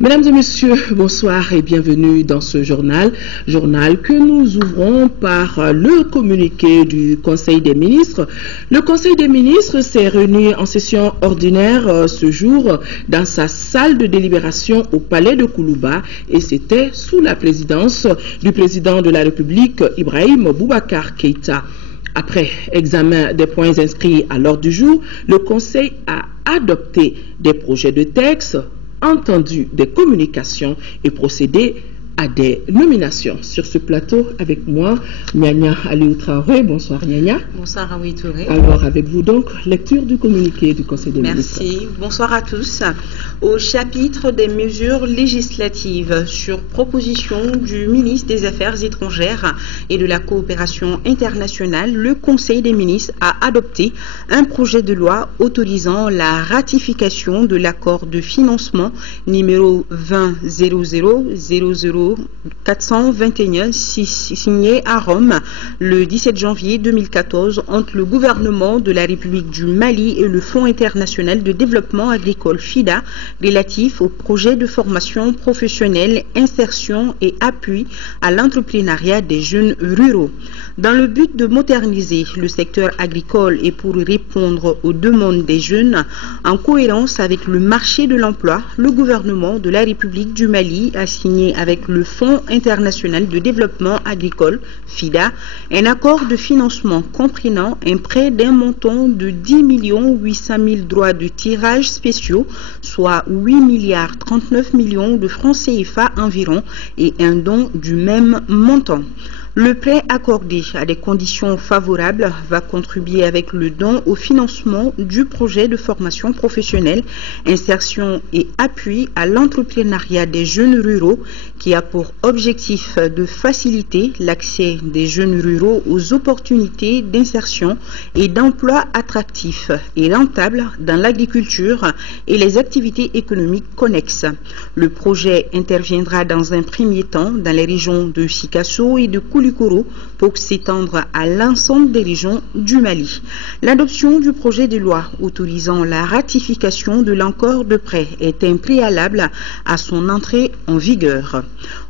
Mesdames et messieurs, bonsoir et bienvenue dans ce journal que nous ouvrons par le communiqué du Conseil des ministres. Le Conseil des ministres s'est réuni en session ordinaire ce jour dans sa salle de délibération au Palais de Koulouba et c'était sous la présidence du président de la République, Ibrahim Boubacar Keïta. Après examen des points inscrits à l'ordre du jour, le Conseil a adopté des projets de texte, entendu des communications et procédé à des nominations. Sur ce plateau, avec moi, Nyanya Aliou Traoré. Bonsoir Nyanya. Bonsoir Aoui Touré. Alors, avec vous donc, lecture du communiqué du Conseil des ministres. Merci. Bonsoir à tous. Au chapitre des mesures législatives, sur proposition du ministre des Affaires étrangères et de la coopération internationale, le Conseil des ministres a adopté un projet de loi autorisant la ratification de l'accord de financement numéro 20-00-00-421 signé à Rome le 17 janvier 2014 entre le gouvernement de la République du Mali et le Fonds international de développement agricole FIDA relatif au projet de formation professionnelle, insertion et appui à l'entrepreneuriat des jeunes ruraux. Dans le but de moderniser le secteur agricole et pour répondre aux demandes des jeunes, en cohérence avec le marché de l'emploi, le gouvernement de la République du Mali a signé avec le Fonds international de développement agricole, FIDA, un accord de financement comprenant un prêt d'un montant de 10 800 000 droits de tirage spéciaux, soit 8 milliards 39 millions de francs CFA environ, et un don du même montant. Le prêt accordé à des conditions favorables va contribuer avec le don au financement du projet de formation professionnelle, insertion et appui à l'entrepreneuriat des jeunes ruraux qui a pour objectif de faciliter l'accès des jeunes ruraux aux opportunités d'insertion et d'emploi attractifs et rentables dans l'agriculture et les activités économiques connexes. Le projet interviendra dans un premier temps dans les régions de Sikasso et de Koulikoro pour s'étendre à l'ensemble des régions du Mali. L'adoption du projet de loi autorisant la ratification de l'accord de prêt est un préalable à son entrée en vigueur.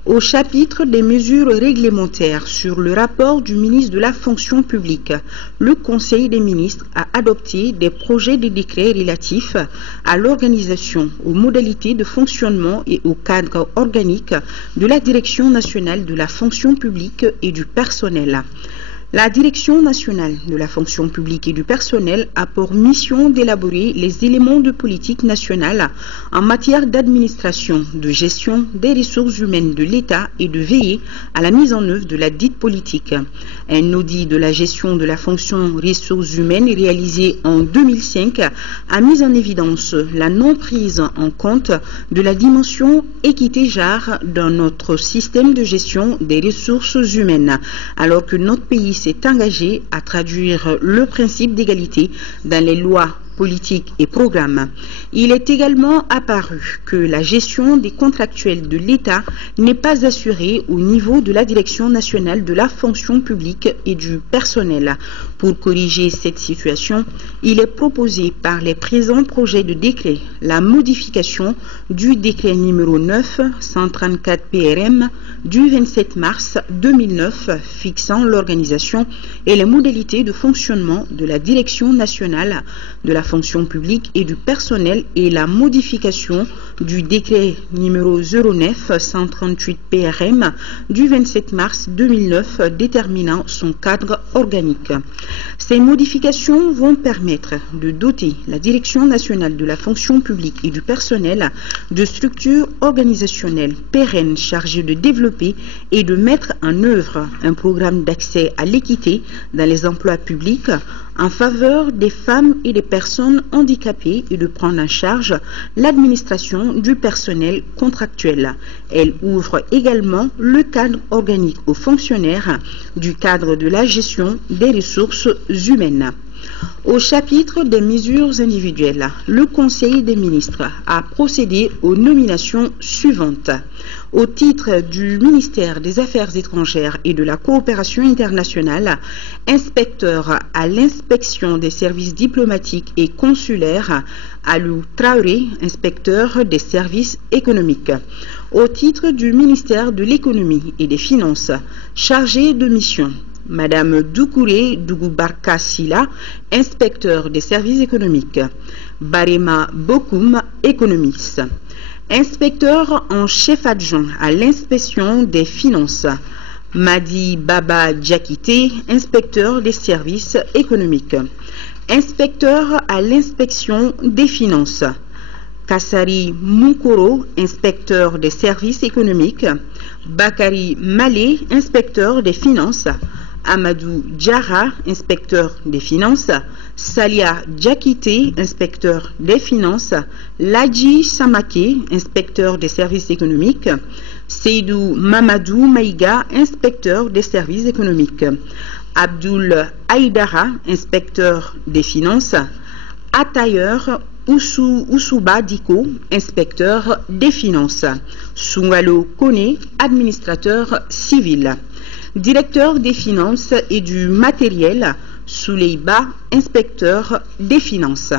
Au chapitre des mesures réglementaires sur le rapport du ministre de la fonction publique, le Conseil des ministres a adopté des projets de décrets relatifs à l'organisation, aux modalités de fonctionnement et au cadre organique de la Direction nationale de la fonction publique et du personnel. La Direction nationale de la fonction publique et du personnel a pour mission d'élaborer les éléments de politique nationale en matière d'administration, de gestion des ressources humaines de l'État et de veiller à la mise en œuvre de la dite politique. Un audit de la gestion de la fonction ressources humaines réalisé en 2005 a mis en évidence la non prise en compte de la dimension équité-genre dans notre système de gestion des ressources humaines, alors que notre pays s'est engagé à traduire le principe d'égalité dans les lois, politiques et programmes. Il est également apparu que la gestion des contractuels de l'État n'est pas assurée au niveau de la Direction nationale de la fonction publique et du personnel. Pour corriger cette situation, il est proposé par les présents projets de décret la modification du décret numéro 9-134 PRM du 27 mars 2009 fixant l'organisation et les modalités de fonctionnement de la Direction nationale de la fonction publique et du personnel et la modification du décret numéro 09-138 PRM du 27 mars 2009 déterminant son cadre organique. Ces modifications vont permettre de doter la Direction nationale de la fonction publique et du personnel de structures organisationnelles pérennes chargées de développer et de mettre en œuvre un programme d'accès à l'équité dans les emplois publics en faveur des femmes et des personnes handicapées et de prendre en charge l'administration du personnel contractuel. Elle ouvre également le cadre organique aux fonctionnaires du cadre de la gestion des ressources humaines. Au chapitre des mesures individuelles, le Conseil des ministres a procédé aux nominations suivantes. Au titre du ministère des Affaires étrangères et de la coopération internationale, inspecteur à l'inspection des services diplomatiques et consulaires, Alou Traoré, inspecteur des services économiques. Au titre du ministère de l'économie et des finances, chargé de mission, Madame Doukouré Dougoubarka Sila, inspecteur des services économiques. Barema Bokoum, économiste. Inspecteur en chef adjoint à l'inspection des finances. Madi Baba Djakité, inspecteur des services économiques. Inspecteur à l'inspection des finances. Kassari Moukoro, inspecteur des services économiques. Bakari Malé, inspecteur des finances. Amadou Diara, inspecteur des finances. Salia Djakité, inspecteur des finances. Ladji Samake, inspecteur des services économiques. Seydou Mamadou Maïga, inspecteur des services économiques. Abdoul Aïdara, inspecteur des finances. Atayer Oussouba Diko, inspecteur des finances. Soungalo Kone, administrateur civil. Directeur des finances et du matériel, Souleiba, inspecteur des finances.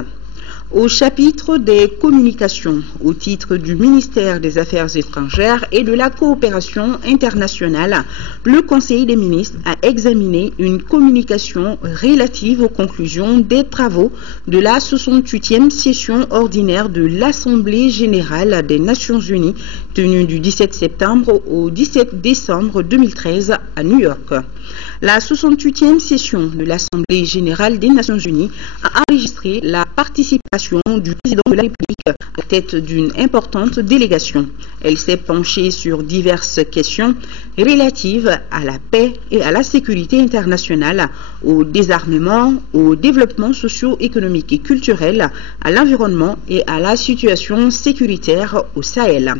Au chapitre des communications, au titre du ministère des Affaires étrangères et de la coopération internationale, le Conseil des ministres a examiné une communication relative aux conclusions des travaux de la 68e session ordinaire de l'Assemblée générale des Nations unies tenue du 17 septembre au 17 décembre 2013 à New York. La 68e session de l'Assemblée générale des Nations unies a enregistré la participation du président de la République à la tête d'une importante délégation. Elle s'est penchée sur diverses questions relatives à la paix et à la sécurité internationale, au désarmement, au développement socio-économique et culturel, à l'environnement et à la situation sécuritaire au Sahel.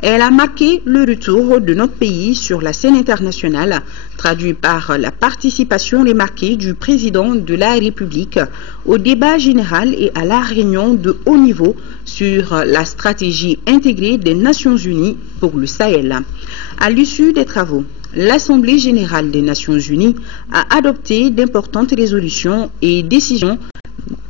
Elle a marqué le retour de notre pays sur la scène internationale, traduit par la participation remarquée du président de la République au débat général et à la réunion de haut niveau sur la stratégie intégrée des Nations unies pour le Sahel. À l'issue des travaux, l'Assemblée générale des Nations unies a adopté d'importantes résolutions et décisions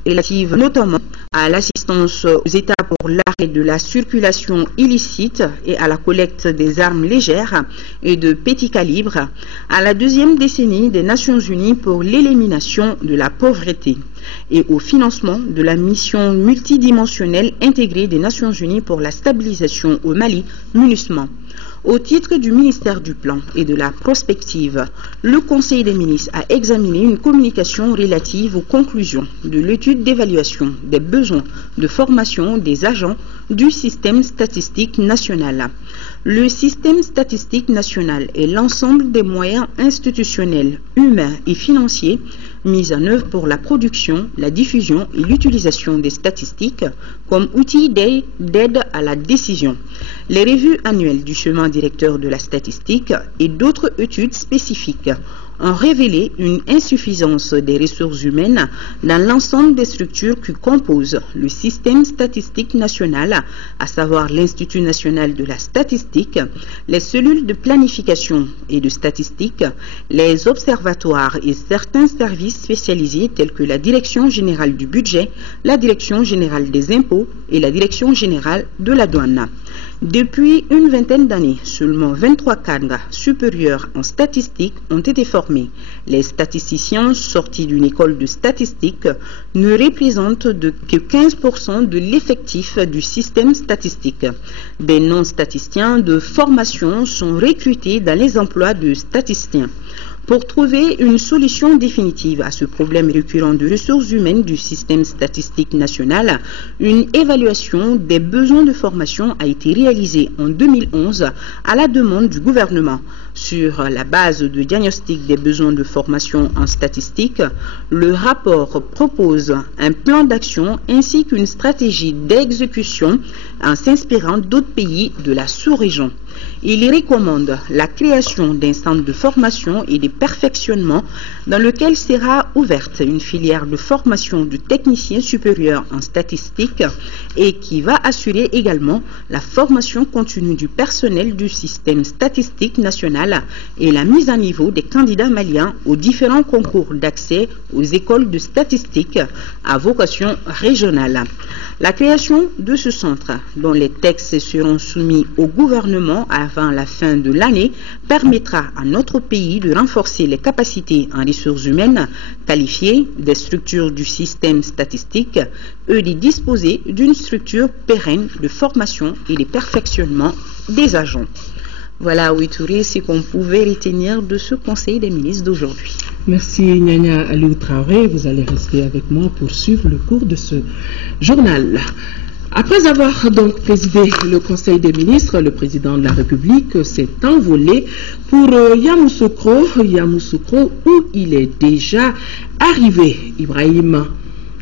relatives notamment à l'assistance aux États pour l'arrêt de la circulation illicite et à la collecte des armes légères et de petit calibre, à la deuxième décennie des Nations unies pour l'élimination de la pauvreté et au financement de la mission multidimensionnelle intégrée des Nations unies pour la stabilisation au Mali, MINUSMA. Au titre du ministère du Plan et de la Prospective, le Conseil des ministres a examiné une communication relative aux conclusions de l'étude d'évaluation des besoins de formation des agents du système statistique national. Le système statistique national est l'ensemble des moyens institutionnels, humains et financiers mis en œuvre pour la production, la diffusion et l'utilisation des statistiques comme outil d'aide à la décision. Les revues annuelles du chemin directeur de la statistique et d'autres études spécifiques ont révélé une insuffisance des ressources humaines dans l'ensemble des structures qui composent le système statistique national, à savoir l'Institut national de la statistique, les cellules de planification et de statistique, les observatoires et certains services spécialisés tels que la Direction générale du budget, la Direction générale des impôts et la Direction générale de la douane. Depuis une vingtaine d'années, seulement 23 cadres supérieurs en statistique ont été formés. Les statisticiens sortis d'une école de statistique ne représentent que 15% de l'effectif du système statistique. Des non-statisticiens de formation sont recrutés dans les emplois de statisticiens. Pour trouver une solution définitive à ce problème récurrent de ressources humaines du système statistique national, une évaluation des besoins de formation a été réalisée en 2011 à la demande du gouvernement. Sur la base de diagnostic des besoins de formation en statistique, le rapport propose un plan d'action ainsi qu'une stratégie d'exécution en s'inspirant d'autres pays de la sous-région. Il recommande la création d'un centre de formation et de perfectionnement dans lequel sera ouverte une filière de formation de techniciens supérieurs en statistique et qui va assurer également la formation continue du personnel du système statistique national et la mise à niveau des candidats maliens aux différents concours d'accès aux écoles de statistique à vocation régionale. La création de ce centre, dont les textes seront soumis au gouvernement avant la fin de l'année, permettra à notre pays de renforcer les capacités en ressources humaines qualifiées des structures du système statistique et de disposer d'une structure pérenne de formation et de perfectionnement des agents. Voilà, oui, Touré, ce qu'on pouvait retenir de ce Conseil des ministres d'aujourd'hui. Merci Nyanya Aliou Traoré. Vous allez rester avec moi pour suivre le cours de ce journal. Après avoir donc présidé le Conseil des ministres, le président de la République s'est envolé pour Yamoussoukro, où il est déjà arrivé. Ibrahim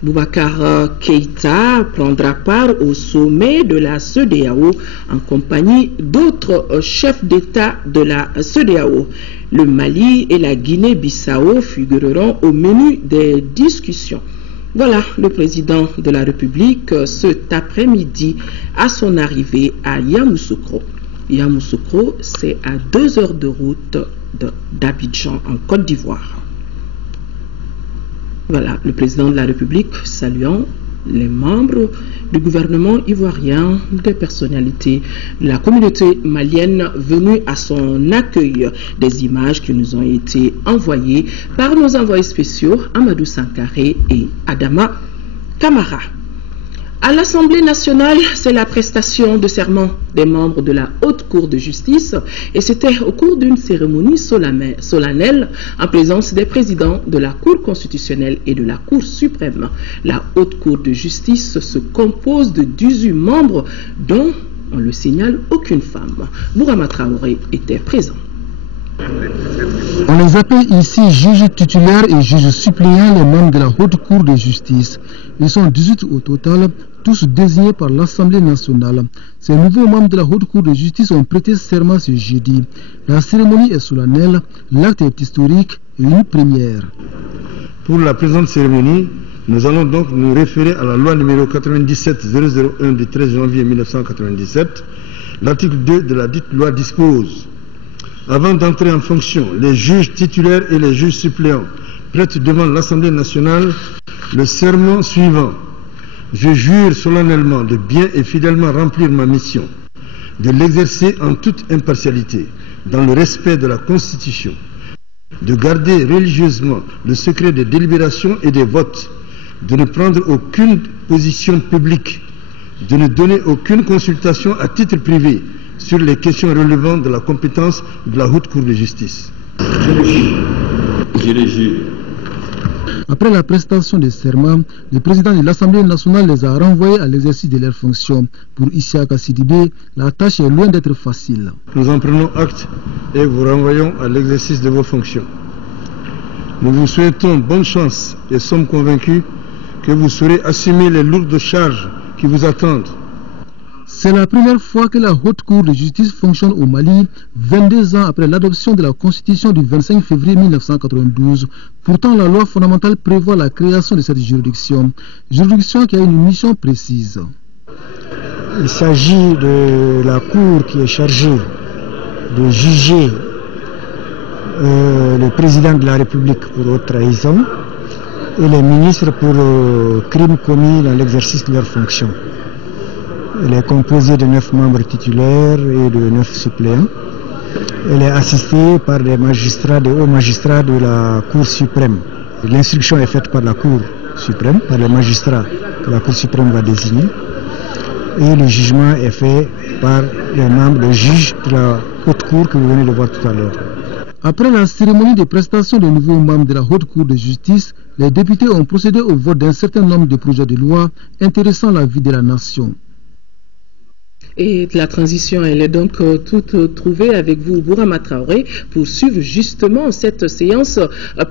Boubacar Keïta prendra part au sommet de la CEDEAO en compagnie d'autres chefs d'État de la CEDEAO. Le Mali et la Guinée-Bissau figureront au menu des discussions. Voilà le président de la République cet après-midi à son arrivée à Yamoussoukro. Yamoussoukro, c'est à 2 heures de route d'Abidjan en Côte d'Ivoire. Voilà, le président de la République saluant les membres du gouvernement ivoirien, des personnalités de la communauté malienne venues à son accueil. Des images qui nous ont été envoyées par nos envoyés spéciaux Amadou Sankaré et Adama Kamara. À l'Assemblée nationale, c'est la prestation de serment des membres de la Haute Cour de justice et c'était au cours d'une cérémonie solennelle en présence des présidents de la Cour constitutionnelle et de la Cour suprême. La Haute Cour de justice se compose de 18 membres dont, on le signale, aucune femme. Bourama Traoré était présent. On les appelle ici juges titulaires et juges suppléants, les membres de la Haute Cour de justice. Ils sont 18 au total, tous désignés par l'Assemblée nationale. Ces nouveaux membres de la Haute Cour de justice ont prêté serment ce jeudi. La cérémonie est solennelle, l'acte est historique et une première. Pour la présente cérémonie, nous allons donc nous référer à la loi numéro 97-001 du 13 janvier 1997. L'article 2 de la dite loi dispose: avant d'entrer en fonction, les juges titulaires et les juges suppléants prêtent devant l'Assemblée nationale le serment suivant. Je jure solennellement de bien et fidèlement remplir ma mission, de l'exercer en toute impartialité, dans le respect de la Constitution, de garder religieusement le secret des délibérations et des votes, de ne prendre aucune position publique, de ne donner aucune consultation à titre privé sur les questions relevant de la compétence de la Haute Cour de justice. Je le jure. Après la prestation des serments, le président de l'Assemblée nationale les a renvoyés à l'exercice de leurs fonctions. Pour Isiaka Sidibé, la tâche est loin d'être facile. Nous en prenons acte et vous renvoyons à l'exercice de vos fonctions. Nous vous souhaitons bonne chance et sommes convaincus que vous saurez assumer les lourdes charges qui vous attendent. C'est la première fois que la Haute Cour de justice fonctionne au Mali, 22 ans après l'adoption de la Constitution du 25 février 1992. Pourtant, la loi fondamentale prévoit la création de cette juridiction qui a une mission précise. Il s'agit de la Cour qui est chargée de juger le président de la République pour haute trahison et les ministres pour crimes commis dans l'exercice de leurs fonctions. Elle est composée de 9 membres titulaires et de 9 suppléants. Elle est assistée par des magistrats, des hauts magistrats de la Cour suprême. L'instruction est faite par la Cour suprême, par les magistrats que la Cour suprême va désigner. Et le jugement est fait par les membres, les juges de la Haute Cour que vous venez de voir tout à l'heure. Après la cérémonie de prestation des nouveaux membres de la Haute Cour de justice, les députés ont procédé au vote d'un certain nombre de projets de loi intéressant la vie de la nation. Et la transition, elle est donc toute trouvée avec vous, Bourama Traoré, pour suivre justement cette séance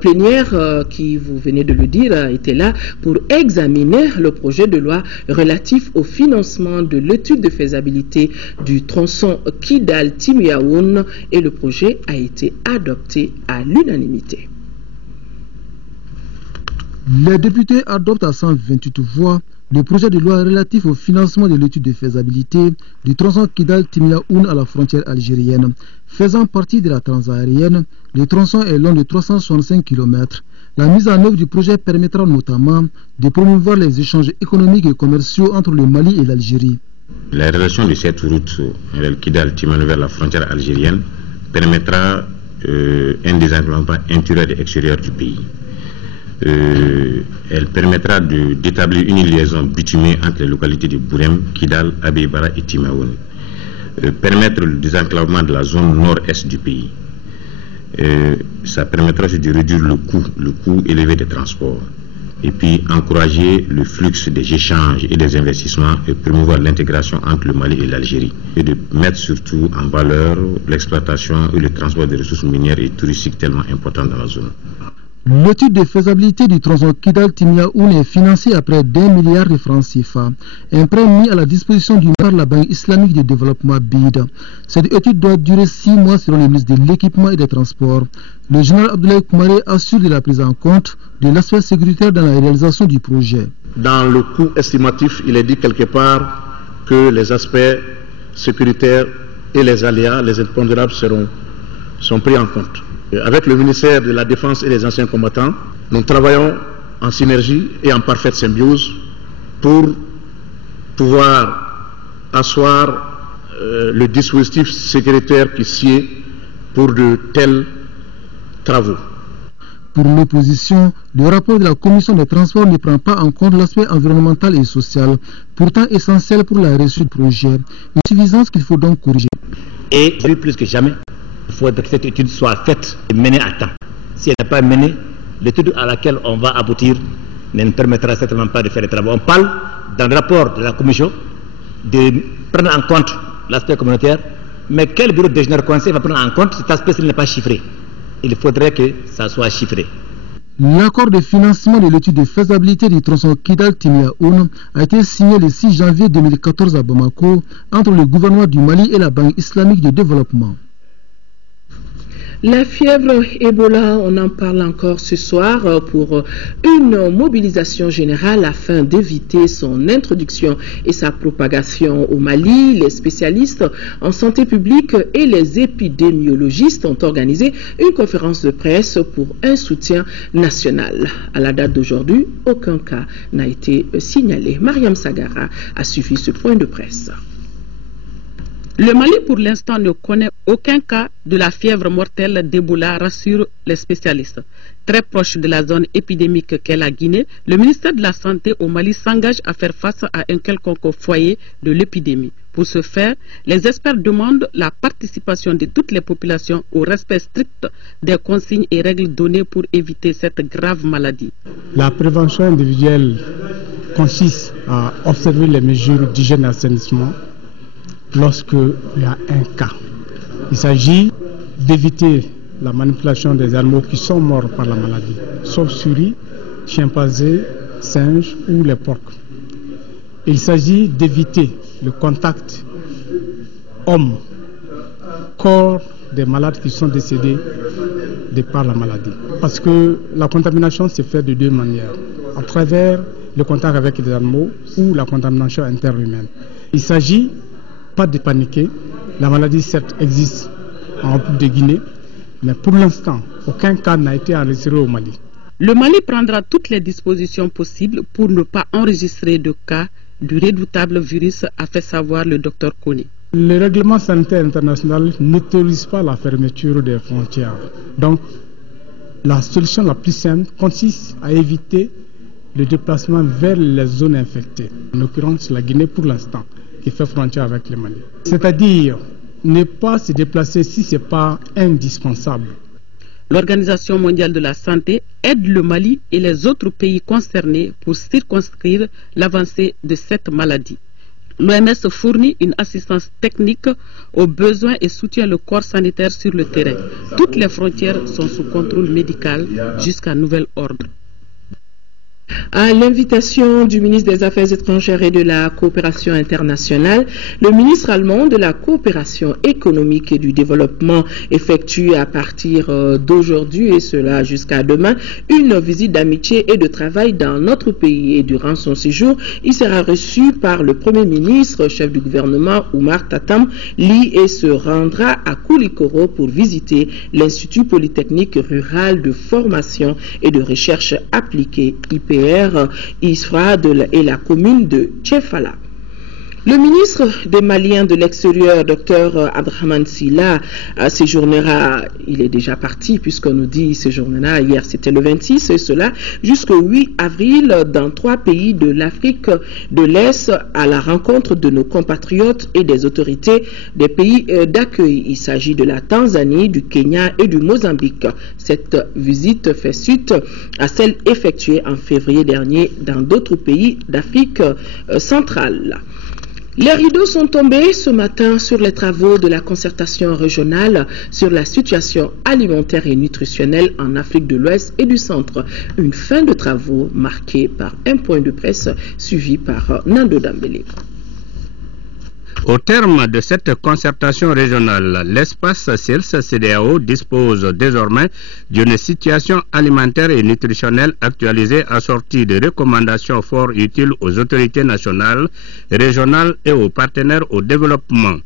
plénière qui, vous venez de le dire, était là pour examiner le projet de loi relatif au financement de l'étude de faisabilité du tronçon Kidal-Timiaoun, et le projet a été adopté à l'unanimité. Les députés adoptent à 128 voix le projet de loi relatif au financement de l'étude de faisabilité du tronçon Kidal-Timiaoun à la frontière algérienne. Faisant partie de la transaérienne, le tronçon est long de 365 km. La mise en œuvre du projet permettra notamment de promouvoir les échanges économiques et commerciaux entre le Mali et l'Algérie. La relation de cette route, Kidal-Timiaoun vers la frontière algérienne, permettra un désenclavement intérieur et extérieur du pays. Elle permettra d'établir une liaison bitumée entre les localités de Bourem, Kidal, Abeybara et Timaoun. Permettre le désenclavement de la zone nord-est du pays. Ça permettra aussi de réduire le coût élevé des transports. Et puis encourager le flux des échanges et des investissements et promouvoir l'intégration entre le Mali et l'Algérie. Et de mettre surtout en valeur l'exploitation et le transport des ressources minières et touristiques tellement importantes dans la zone. L'étude de faisabilité du tronçon Kidal-Timiaoun est financée à près d'1 milliard de francs CFA, un prêt mis à la disposition du par la Banque islamique de développement BID. Cette étude doit durer 6 mois selon le ministre de l'Équipement et des Transports. Le général Abdoulaye Koumaré assure de la prise en compte de l'aspect sécuritaire dans la réalisation du projet. Dans le coût estimatif, il est dit quelque part que les aspects sécuritaires et les aléas, les impondérables sont pris en compte. Avec le ministère de la Défense et les anciens combattants, nous travaillons en synergie et en parfaite symbiose pour pouvoir asseoir le dispositif sécuritaire qui sied pour de tels travaux. Pour l'opposition, le rapport de la Commission des Transports ne prend pas en compte l'aspect environnemental et social, pourtant essentiel pour la réussite du projet, une suffisance qu'il faut donc corriger. Et plus que jamais, il faut que cette étude soit faite et menée à temps. Si elle n'est pas menée, l'étude à laquelle on va aboutir ne permettra certainement pas de faire les travaux. On parle dans le rapport de la Commission de prendre en compte l'aspect communautaire, mais quel bureau d'ingénieur conseil va prendre en compte cet aspect s'il n'est pas chiffré? Il faudrait que ça soit chiffré. L'accord de financement de l'étude de faisabilité du tronçon Kidal-Timiaoun a été signé le 6 janvier 2014 à Bamako entre le gouvernement du Mali et la Banque islamique de développement. La fièvre Ebola, on en parle encore ce soir pour une mobilisation générale afin d'éviter son introduction et sa propagation au Mali. Les spécialistes en santé publique et les épidémiologistes ont organisé une conférence de presse pour un soutien national. À la date d'aujourd'hui, aucun cas n'a été signalé. Mariam Sagara a suivi ce point de presse. Le Mali, pour l'instant, ne connaît aucun cas de la fièvre mortelle d'Ebola, rassurent les spécialistes. Très proche de la zone épidémique qu'est la Guinée, le ministère de la Santé au Mali s'engage à faire face à un quelconque foyer de l'épidémie. Pour ce faire, les experts demandent la participation de toutes les populations au respect strict des consignes et règles données pour éviter cette grave maladie. La prévention individuelle consiste à observer les mesures d'hygiène et d'assainissement lorsqu'il y a un cas. Il s'agit d'éviter la manipulation des animaux qui sont morts par la maladie, sauf souris, chimpanzés, singes ou les porcs. Il s'agit d'éviter le contact homme-corps des malades qui sont décédés par la maladie. Parce que la contamination se fait de deux manières, à travers le contact avec les animaux ou la contamination interhumaine. Il s'agit pas de paniquer. La maladie, certes, existe en République de Guinée, mais pour l'instant, aucun cas n'a été enregistré au Mali. Le Mali prendra toutes les dispositions possibles pour ne pas enregistrer de cas du redoutable virus, a fait savoir le docteur Kone. Le règlement sanitaire international n'autorise pas la fermeture des frontières. Donc, la solution la plus simple consiste à éviter le déplacement vers les zones infectées. En l'occurrence, la Guinée pour l'instant, qui fait frontière avec le Mali. C'est-à-dire ne pas se déplacer si ce n'est pas indispensable. L'Organisation mondiale de la santé aide le Mali et les autres pays concernés pour circonscrire l'avancée de cette maladie. L'OMS fournit une assistance technique aux besoins et soutient le corps sanitaire sur le terrain. Toutes les frontières sont sous contrôle médical jusqu'à nouvel ordre. À l'invitation du ministre des Affaires étrangères et de la coopération internationale, le ministre allemand de la coopération économique et du développement effectue à partir d'aujourd'hui et cela jusqu'à demain une visite d'amitié et de travail dans notre pays. Et durant son séjour, il sera reçu par le Premier ministre, chef du gouvernement Oumar Tatam Li, et se rendra à Koulikoro pour visiter l'Institut polytechnique rural de formation et de recherche appliquée IPR Isra et la commune de Tchefala. Le ministre des Maliens de l'extérieur, Dr Abdrahmane Silla, séjournera, il est déjà parti puisqu'on nous dit séjournera, hier c'était le 26, et cela jusqu'au 8 avril dans 3 pays de l'Afrique de l'Est à la rencontre de nos compatriotes et des autorités des pays d'accueil. Il s'agit de la Tanzanie, du Kenya et du Mozambique. Cette visite fait suite à celle effectuée en février dernier dans d'autres pays d'Afrique centrale. Les rideaux sont tombés ce matin sur les travaux de la concertation régionale sur la situation alimentaire et nutritionnelle en Afrique de l'Ouest et du Centre. Une fin de travaux marquée par un point de presse suivi par Nando Dambélé. Au terme de cette concertation régionale, l'espace CELS-CEDEAO dispose désormais d'une situation alimentaire et nutritionnelle actualisée assortie de recommandations fort utiles aux autorités nationales, régionales et aux partenaires au développement.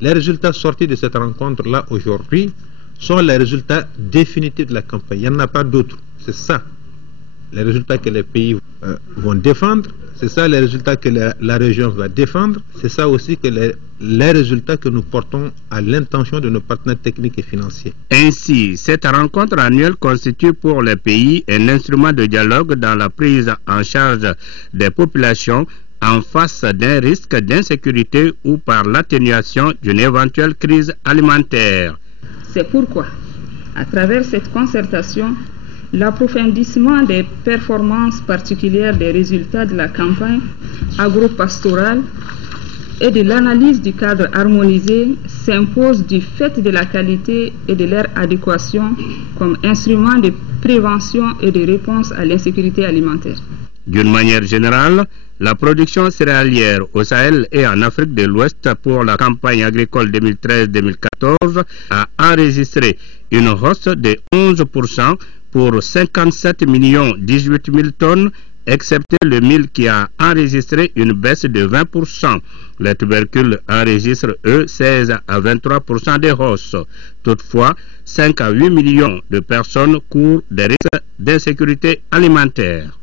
Les résultats sortis de cette rencontre-là aujourd'hui sont les résultats définitifs de la campagne. Il n'y en a pas d'autres. C'est ça, les résultats que les pays vont défendre. C'est ça les résultats que la région va défendre. C'est ça aussi que les résultats que nous portons à l'intention de nos partenaires techniques et financiers. Ainsi, cette rencontre annuelle constitue pour les pays un instrument de dialogue dans la prise en charge des populations en face d'un risque d'insécurité ou par l'atténuation d'une éventuelle crise alimentaire. C'est pourquoi, à travers cette concertation, l'approfondissement des performances particulières des résultats de la campagne agro-pastorale et de l'analyse du cadre harmonisé s'impose du fait de la qualité et de leur adéquation comme instrument de prévention et de réponse à l'insécurité alimentaire. D'une manière générale, la production céréalière au Sahel et en Afrique de l'Ouest pour la campagne agricole 2013-2014 a enregistré une hausse de 11% pour 57 18 000 tonnes, excepté le mil qui a enregistré une baisse de 20%. Les tubercules enregistrent, eux, 16 à 23% de hausse. Toutefois, 5 à 8 millions de personnes courent des risques d'insécurité alimentaire.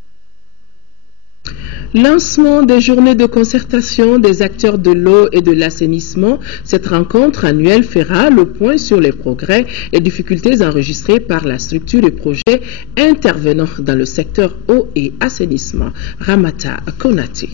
Lancement des journées de concertation des acteurs de l'eau et de l'assainissement. Cette rencontre annuelle fera le point sur les progrès et difficultés enregistrées par la structure et projets intervenant dans le secteur eau et assainissement. Ramata Konate.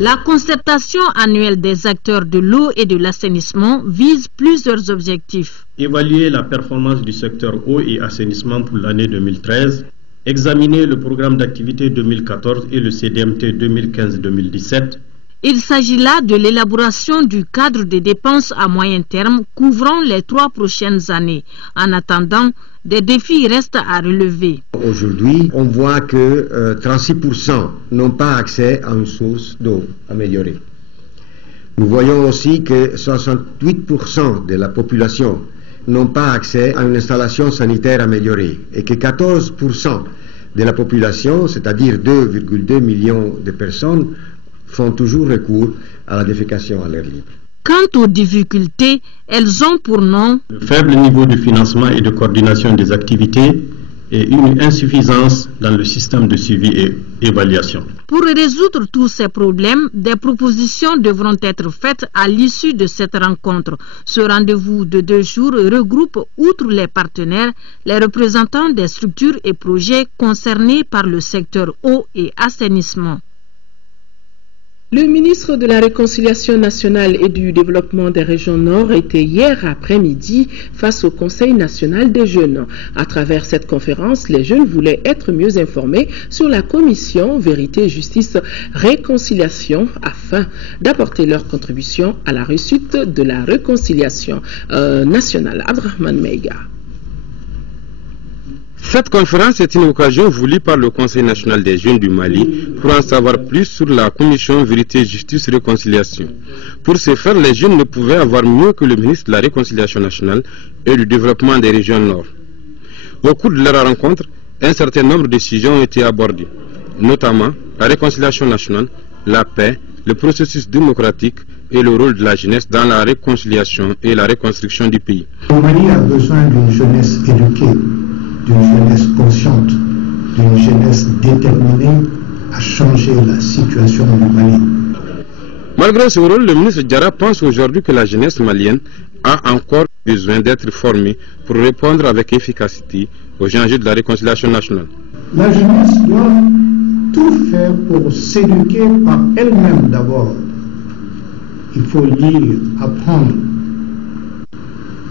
La concertation annuelle des acteurs de l'eau et de l'assainissement vise plusieurs objectifs. Évaluer la performance du secteur eau et assainissement pour l'année 2013, examiner le programme d'activité 2014 et le CDMT 2015-2017. Il s'agit là de l'élaboration du cadre de dépenses à moyen terme couvrant les 3 prochaines années. En attendant, des défis restent à relever. Aujourd'hui, on voit que 36% n'ont pas accès à une source d'eau améliorée. Nous voyons aussi que 68% de la population n'ont pas accès à une installation sanitaire améliorée et que 14% de la population, c'est-à-dire 2,2 millions de personnes, font toujours recours à la défécation à l'air libre. Quant aux difficultés, elles ont pour nom le faible niveau de financement et de coordination des activités et une insuffisance dans le système de suivi et évaluation. Pour résoudre tous ces problèmes, des propositions devront être faites à l'issue de cette rencontre. Ce rendez-vous de 2 jours regroupe, outre les partenaires, les représentants des structures et projets concernés par le secteur eau et assainissement. Le ministre de la Réconciliation nationale et du Développement des régions Nord était hier après-midi face au Conseil national des jeunes. À travers cette conférence, les jeunes voulaient être mieux informés sur la commission Vérité, Justice, Réconciliation afin d'apporter leur contribution à la réussite de la réconciliation nationale. Abdrahman Meiga. Cette conférence est une occasion voulue par le Conseil national des jeunes du Mali pour en savoir plus sur la commission Vérité, Justice, Réconciliation. Pour ce faire, les jeunes ne pouvaient avoir mieux que le ministre de la Réconciliation nationale et du Développement des régions Nord. Au cours de leur rencontre, un certain nombre de sujets ont été abordés, notamment la réconciliation nationale, la paix, le processus démocratique et le rôle de la jeunesse dans la réconciliation et la reconstruction du pays. Le Mali a besoin d'une jeunesse éduquée, d'une jeunesse consciente, d'une jeunesse déterminée à changer la situation du Mali. Malgré ce rôle, le ministre Diarra pense aujourd'hui que la jeunesse malienne a encore besoin d'être formée pour répondre avec efficacité aux enjeux de la réconciliation nationale. La jeunesse doit tout faire pour s'éduquer par elle-même d'abord. Il faut lire, apprendre,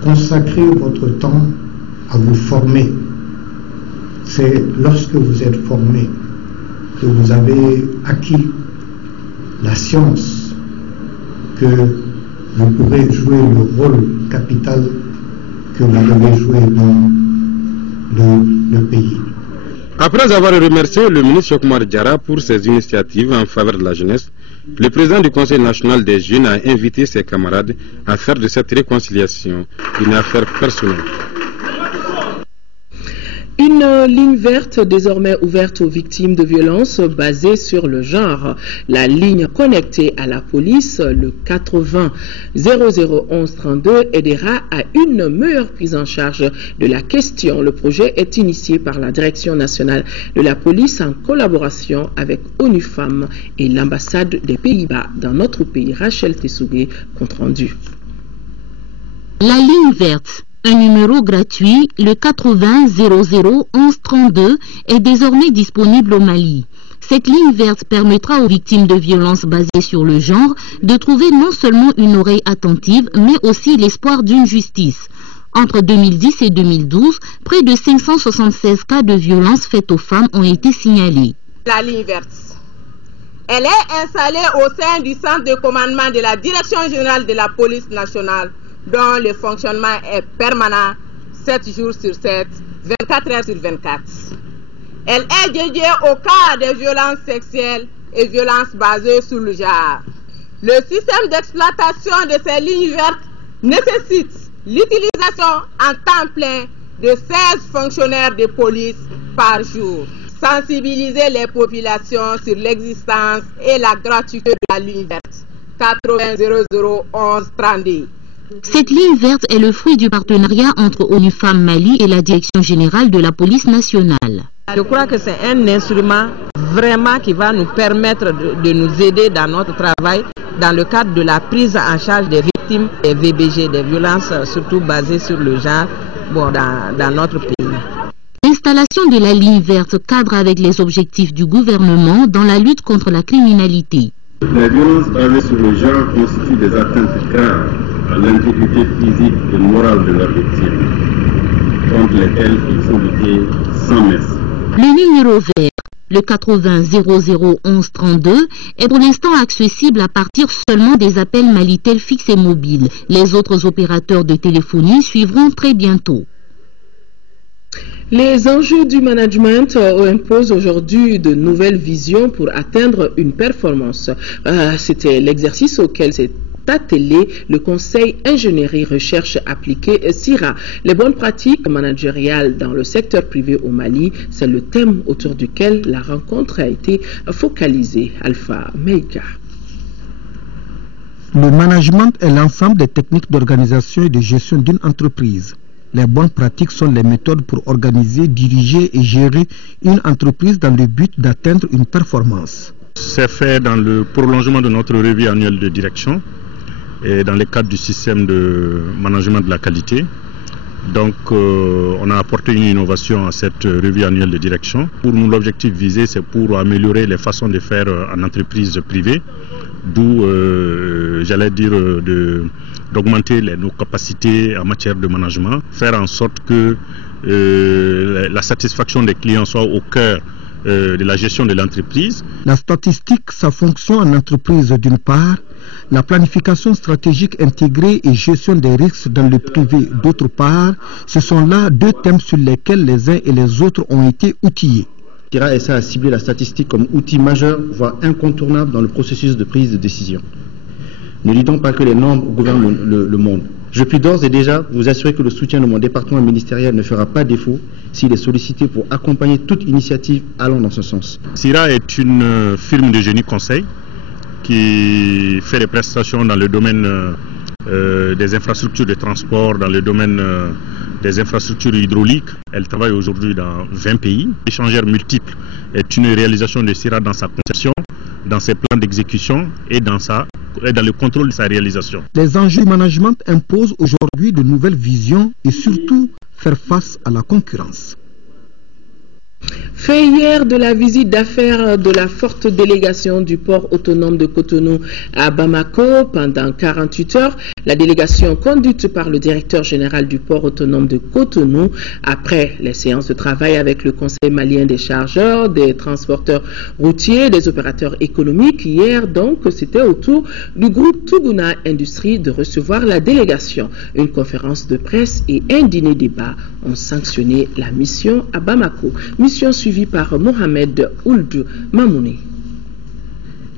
consacrer votre temps à vous former. C'est lorsque vous êtes formé que vous avez acquis la science, que vous pourrez jouer le rôle capital que vous devez jouer dans le pays. Après avoir remercié le ministre Chokmar Diarra pour ses initiatives en faveur de la jeunesse, le président du Conseil national des jeunes a invité ses camarades à faire de cette réconciliation une affaire personnelle. Une ligne verte désormais ouverte aux victimes de violences basées sur le genre. La ligne connectée à la police, le 80 0011 32, aidera à une meilleure prise en charge de la question. Le projet est initié par la Direction nationale de la police en collaboration avec ONU Femmes et l'ambassade des Pays-Bas dans notre pays. Rachel Tessougué, compte rendu. La ligne verte. Un numéro gratuit, le 80 00 11 32, est désormais disponible au Mali. Cette ligne verte permettra aux victimes de violences basées sur le genre de trouver non seulement une oreille attentive, mais aussi l'espoir d'une justice. Entre 2010 et 2012, près de 576 cas de violences faites aux femmes ont été signalés. La ligne verte. Elle est installée au sein du centre de commandement de la Direction générale de la police nationale, dont le fonctionnement est permanent 7 jours sur 7, 24 heures sur 24. Elle est dédiée au cas de violences sexuelles et violences basées sur le genre. Le système d'exploitation de ces lignes vertes nécessite l'utilisation en temps plein de 16 fonctionnaires de police par jour. Sensibiliser les populations sur l'existence et la gratuité de la ligne verte 80 00 11 32. Cette ligne verte est le fruit du partenariat entre ONU Femmes Mali et la Direction générale de la police nationale. Je crois que c'est un instrument vraiment qui va nous permettre de nous aider dans notre travail dans le cadre de la prise en charge des victimes des VBG, des violences surtout basées sur le genre dans notre pays. L'installation de la ligne verte cadre avec les objectifs du gouvernement dans la lutte contre la criminalité. Les violences basées sur le genre constituent des atteintes graves à l'intégrité physique et morale de leurs victimes, contre lesquelles il faut lutter sans merci. Le numéro vert, le 80 00 11 32, est pour l'instant accessible à partir seulement des appels Malitel fixes et mobiles. Les autres opérateurs de téléphonie suivront très bientôt. Les enjeux du management imposent aujourd'hui de nouvelles visions pour atteindre une performance. C'était l'exercice auquel s'est attelé le Conseil Ingénierie Recherche Appliquée CIRA. Les bonnes pratiques managériales dans le secteur privé au Mali, c'est le thème autour duquel la rencontre a été focalisée. Alpha Meika. Le management est l'ensemble des techniques d'organisation et de gestion d'une entreprise. Les bonnes pratiques sont les méthodes pour organiser, diriger et gérer une entreprise dans le but d'atteindre une performance. C'est fait dans le prolongement de notre revue annuelle de direction et dans le cadre du système de management de la qualité. Donc on a apporté une innovation à cette revue annuelle de direction. Pour nous, l'objectif visé, c'est pour améliorer les façons de faire en entreprise privée d'où, j'allais dire, d'augmenter nos capacités en matière de management, faire en sorte que la satisfaction des clients soit au cœur de la gestion de l'entreprise. La statistique, sa fonction en entreprise d'une part, la planification stratégique intégrée et gestion des risques dans le privé d'autre part, ce sont là deux thèmes sur lesquels les uns et les autres ont été outillés. CIRA essaie à cibler la statistique comme outil majeur, voire incontournable dans le processus de prise de décision. Ne disons pas que les nombres gouvernent le monde. Je puis d'ores et déjà vous assurer que le soutien de mon département ministériel ne fera pas défaut s'il est sollicité pour accompagner toute initiative allant dans ce sens. CIRA est une firme de génie conseil qui fait des prestations dans le domaine des infrastructures de transport, dans le domaine des infrastructures hydrauliques. Elle travaille aujourd'hui dans 20 pays. Échangeurs multiples est une réalisation de CIRA dans sa conception, dans ses plans d'exécution et dans le contrôle de sa réalisation. Les enjeux du management imposent aujourd'hui de nouvelles visions et surtout faire face à la concurrence. Fait hier de la visite d'affaires de la forte délégation du port autonome de Cotonou à Bamako pendant 48 heures, la délégation conduite par le directeur général du port autonome de Cotonou, après les séances de travail avec le Conseil malien des chargeurs, des transporteurs routiers, des opérateurs économiques, hier donc c'était au tour du groupe Tuguna Industrie de recevoir la délégation. Une conférence de presse et un dîner débat ont sanctionné la mission à Bamako. Mission suivie par Mohamed Ould Mamouni.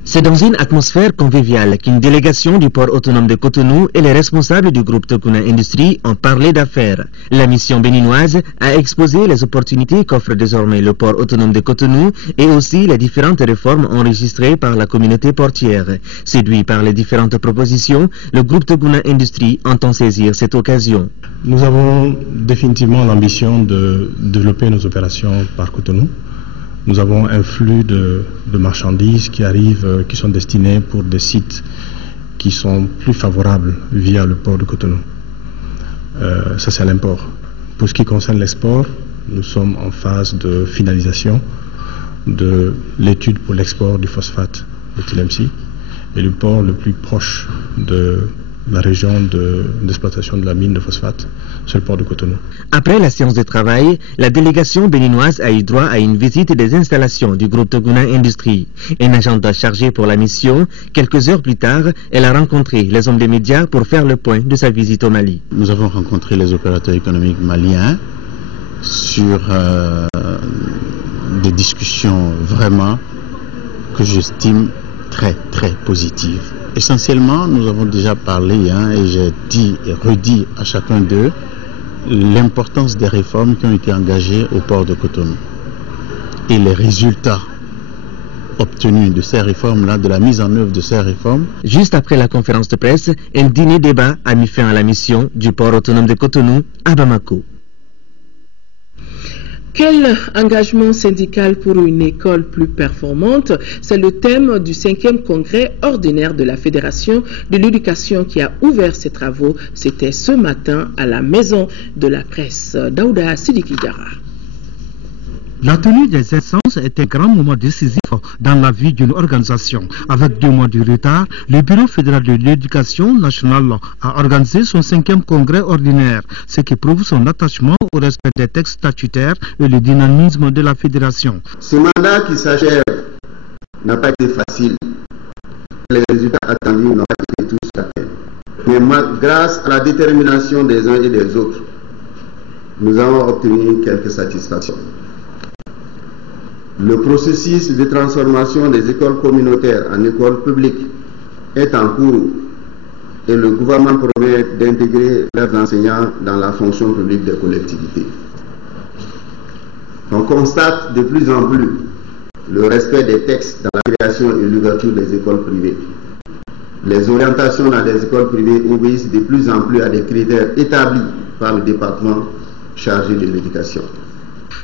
C'est dans une atmosphère conviviale qu'une délégation du port autonome de Cotonou et les responsables du groupe Tuguna Industrie ont parlé d'affaires. La mission béninoise a exposé les opportunités qu'offre désormais le port autonome de Cotonou et aussi les différentes réformes enregistrées par la communauté portière. Séduit par les différentes propositions, le groupe Tuguna Industrie entend saisir cette occasion. Nous avons définitivement l'ambition de développer nos opérations par Cotonou. Nous avons un flux de marchandises qui arrivent, qui sont destinés pour des sites qui sont plus favorables via le port de Cotonou. Ça, c'est à l'import. Pour ce qui concerne l'export, nous sommes en phase de finalisation de l'étude pour l'export du phosphate de Tilemsi et le port le plus proche de la région d'exploitation de la mine de phosphate, c'est le port de Cotonou. Après la séance de travail, la délégation béninoise a eu droit à une visite des installations du groupe Tuguna Industrie. Un agenda chargé pour la mission, quelques heures plus tard, elle a rencontré les hommes des médias pour faire le point de sa visite au Mali. Nous avons rencontré les opérateurs économiques maliens sur des discussions vraiment que j'estime très très positives. Essentiellement, nous avons déjà parlé, et j'ai dit et redit à chacun d'eux l'importance des réformes qui ont été engagées au port de Cotonou et les résultats obtenus de ces réformes-là, de la mise en œuvre de ces réformes. Juste après la conférence de presse, un dîner-débat a mis fin à la mission du port autonome de Cotonou à Bamako. Quel engagement syndical pour une école plus performante? C'est le thème du 5e congrès ordinaire de la Fédération de l'éducation qui a ouvert ses travaux. C'était ce matin à la Maison de la Presse. Daouda Sidiki Diarra. La tenue des instances est un grand moment décisif dans la vie d'une organisation. Avec 2 mois de retard, le Bureau fédéral de l'éducation nationale a organisé son 5e congrès ordinaire, ce qui prouve son attachement au respect des textes statutaires et le dynamisme de la fédération. Ce mandat qui s'achève n'a pas été facile. Les résultats attendus n'ont pas été tous atteints. Mais grâce à la détermination des uns et des autres, nous avons obtenu quelques satisfactions. Le processus de transformation des écoles communautaires en écoles publiques est en cours et le gouvernement promet d'intégrer leurs enseignants dans la fonction publique des collectivités. On constate de plus en plus le respect des textes dans la création et l'ouverture des écoles privées. Les orientations dans les écoles privées obéissent de plus en plus à des critères établis par le département chargé de l'éducation.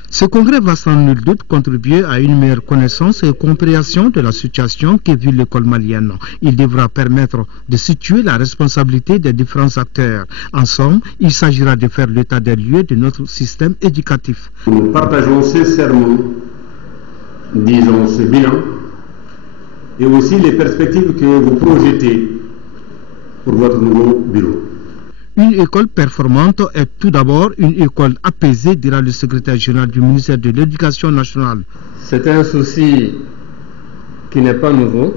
Ce congrès va sans nul doute contribuer à une meilleure connaissance et compréhension de la situation que vit l'école malienne. Il devra permettre de situer la responsabilité des différents acteurs. En somme, il s'agira de faire l'état des lieux de notre système éducatif. Nous partageons sincèrement, disons, ce bilan et aussi les perspectives que vous projetez pour votre nouveau bureau. Une école performante est tout d'abord une école apaisée, dira le secrétaire général du ministère de l'Éducation nationale. C'est un souci qui n'est pas nouveau,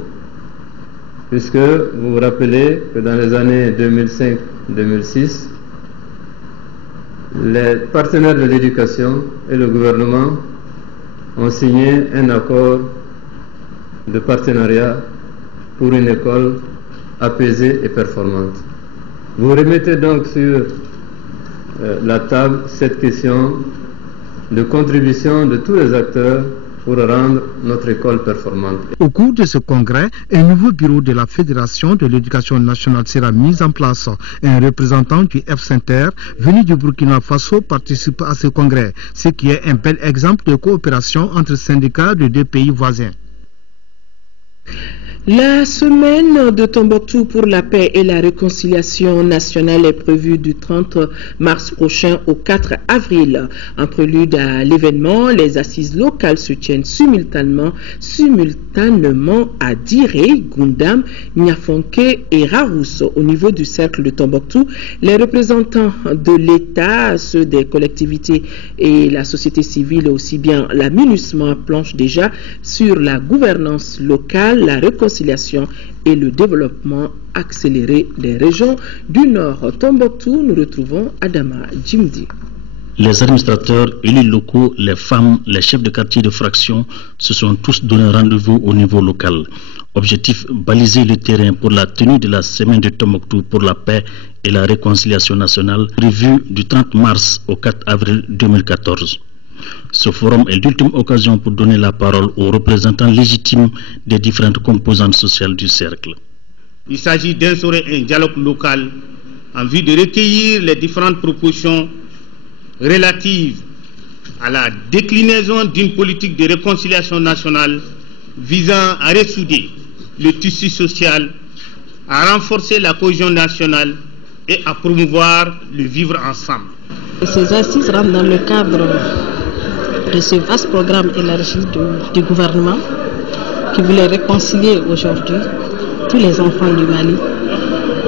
puisque vous vous rappelez que dans les années 2005-2006, les partenaires de l'éducation et le gouvernement ont signé un accord de partenariat pour une école apaisée et performante. Vous remettez donc sur la table cette question de contribution de tous les acteurs pour rendre notre école performante. Au cours de ce congrès, un nouveau bureau de la Fédération de l'éducation nationale sera mis en place. Un représentant du FCinter venu du Burkina Faso participe à ce congrès, ce qui est un bel exemple de coopération entre syndicats de deux pays voisins. La semaine de Tombouctou pour la paix et la réconciliation nationale est prévue du 30 mars prochain au 4 avril. En prélude à l'événement, les assises locales se tiennent simultanément à Diré, Gundam, Niafonke et Rarousse. Au niveau du cercle de Tombouctou, les représentants de l'État, ceux des collectivités et la société civile, aussi bien la MINUSMA, planchent déjà sur la gouvernance locale, la réconciliation et le développement accéléré des régions du Nord. Tombouctou, nous retrouvons Adama Djimdi. Les administrateurs, élus locaux, les femmes, les chefs de quartier de fraction se sont tous donné rendez-vous au niveau local. Objectif, baliser le terrain pour la tenue de la semaine de Tombouctou pour la paix et la réconciliation nationale, prévue du 30 mars au 4 avril 2014. Ce forum est l'ultime occasion pour donner la parole aux représentants légitimes des différentes composantes sociales du cercle. Il s'agit d'instaurer un dialogue local en vue de recueillir les différentes propositions relatives à la déclinaison d'une politique de réconciliation nationale visant à ressouder le tissu social, à renforcer la cohésion nationale et à promouvoir le vivre ensemble. Ces assises rentrent dans le cadre de ce vaste programme élargi du gouvernement qui voulait réconcilier aujourd'hui tous les enfants du Mali.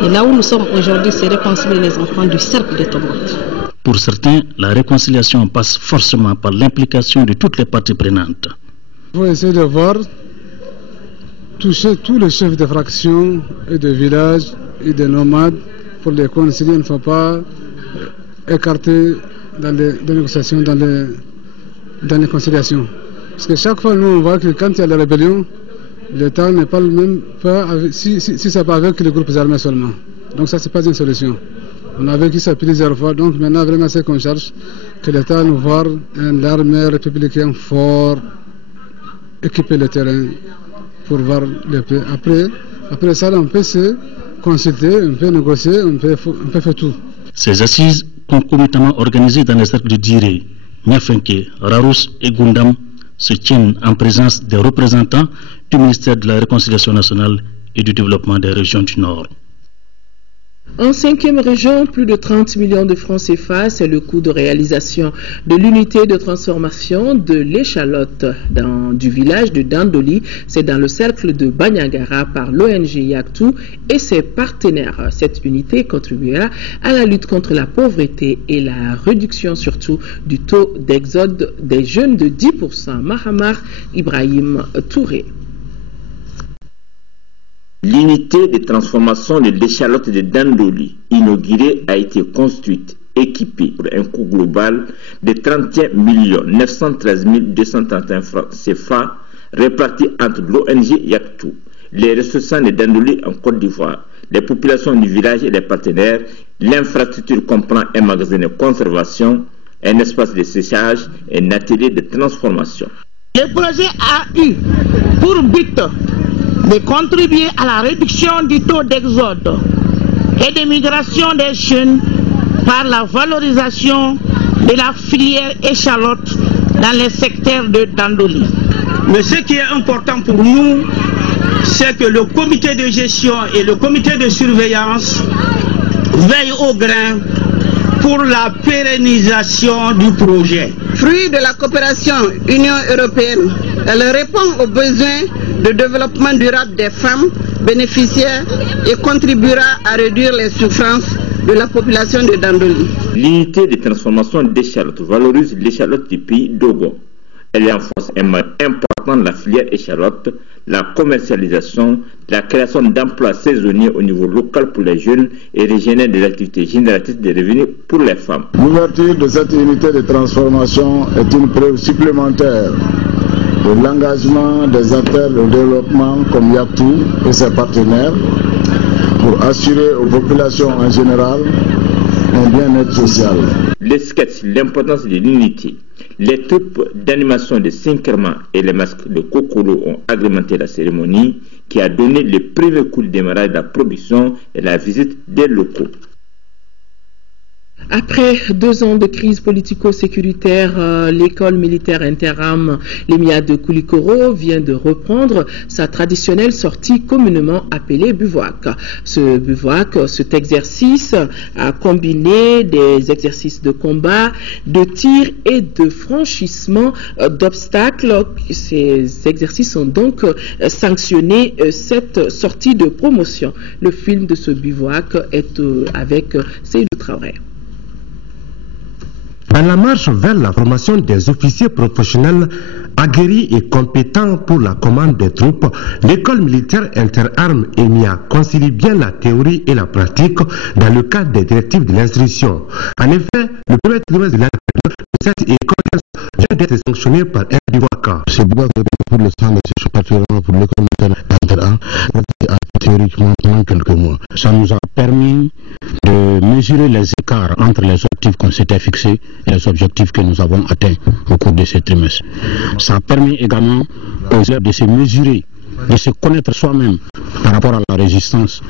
Et là où nous sommes aujourd'hui, c'est réconcilier les enfants du cercle de Tombouctou. Pour certains, la réconciliation passe forcément par l'implication de toutes les parties prenantes. Il faut essayer de voir toucher tous les chefs de fraction et de villages et de nomades pour les concilier. Il ne faut pas écarter dans les négociations, dans les conciliations. Parce que chaque fois, nous, on voit que quand il y a la rébellion, l'État n'est pas le même, si ce n'est pas avec les groupes armés seulement. Donc ça, ce n'est pas une solution. On a vécu ça plusieurs fois, donc maintenant, vraiment, c'est qu'on cherche que l'État nous voit un armée républicaine fort, équiper le terrain pour voir le paix. Après ça, on peut se consulter, on peut négocier, on peut faire tout. Ces assises, concomitamment organisées dans les cercles de Diré, Niafonke, Rarousse et Gundam, se tiennent en présence des représentants du ministère de la Réconciliation nationale et du développement des régions du Nord. En 5e région, plus de 30 millions de francs CFA, c'est le coût de réalisation de l'unité de transformation de l'échalote du village de Dandoli. C'est dans le cercle de Banyagara par l'ONG Yaktou et ses partenaires. Cette unité contribuera à la lutte contre la pauvreté et la réduction surtout du taux d'exode des jeunes de 10%. Mahamar Ibrahim Touré. L'unité de transformation de l'échalote de Dandoli, inaugurée, a été construite, équipée pour un coût global de 31 913 231 francs CFA répartis entre l'ONG Yaktou, les ressources de Dandoli en Côte d'Ivoire, les populations du village et les partenaires. L'infrastructure comprend un magasin de conservation, un espace de séchage et un atelier de transformation. Le projet a eu pour but de contribuer à la réduction du taux d'exode et de migration des jeunes par la valorisation de la filière échalote dans les secteurs de Dandoli. Mais ce qui est important pour nous, c'est que le comité de gestion et le comité de surveillance veillent au grain pour la pérennisation du projet. Fruit de la coopération Union européenne, elle répond aux besoins de développement durable des femmes bénéficiaires et contribuera à réduire les souffrances de la population de Dandoli. L'unité de transformation d'échalotes valorise l'échalote du pays d'Ogo. Elle renforce un mal important de la filière échalote, la commercialisation, la création d'emplois saisonniers au niveau local pour les jeunes et régénère des activités génératrices de revenus pour les femmes. L'ouverture de cette unité de transformation est une preuve supplémentaire de l'engagement des acteurs de développement comme Yatou et ses partenaires pour assurer aux populations en général un bien-être social. Les sketchs, l'importance de l'unité, les troupes d'animation de Sinkerman et les masques de Kokoro ont agrémenté la cérémonie qui a donné le premier coup de démarrage de la production et la visite des locaux. Après 2 ans de crise politico-sécuritaire, l'école militaire interam Lemia de Koulikoro vient de reprendre sa traditionnelle sortie communément appelée bivouac. Ce bivouac, cet exercice a combiné des exercices de combat, de tir et de franchissement d'obstacles. Ces exercices ont donc sanctionné cette sortie de promotion. Le film de ce bivouac est avec Seydou Traoré. Dans la marche vers la formation des officiers professionnels aguerris et compétents pour la commande des troupes, l'école militaire interarmes EMIA concilie bien la théorie et la pratique dans le cadre des directives de l'instruction. En effet, le premier trimestre de l'année de cette école vient d'être sanctionné par un bivouac. C'est pour le centre de séjour particulièrement pour l'école militaire interarmes théoriquement pendant quelques mois. Ça nous a permis de mesurer les écarts entre les objectifs qu'on s'était fixés et les objectifs que nous avons atteints au cours de ce trimestre. Ça a permis également aux élèves de se mesurer, de se connaître soi-même par rapport à la résistance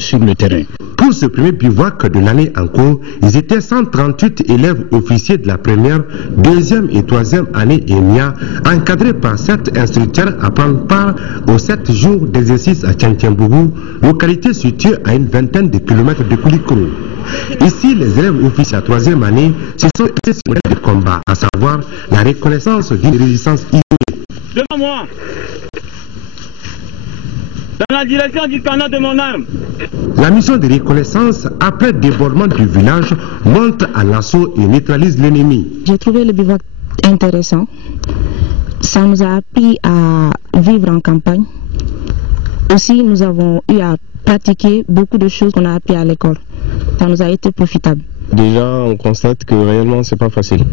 sur le terrain. Pour ce premier bivouac de l'année en cours, ils étaient 138 élèves officiers de la première, deuxième et troisième année EMIA, encadrés par 7 instructeurs à prendre part aux 7 jours d'exercice à Tchantiambougou, localité située à une vingtaine de kilomètres de Koulikoro. Ici, les élèves officiers à troisième année se sont axés sur le combat, à savoir la reconnaissance d'une résistance isolée. Devant moi, dans la direction du canot de mon arme. La mission de reconnaissance, après débordement du village, monte à l'assaut et neutralise l'ennemi. J'ai trouvé le bivouac intéressant. Ça nous a appris à vivre en campagne. Aussi, nous avons eu à pratiquer beaucoup de choses qu'on a appris à l'école. Ça nous a été profitable. Déjà, on constate que réellement, c'est pas facile.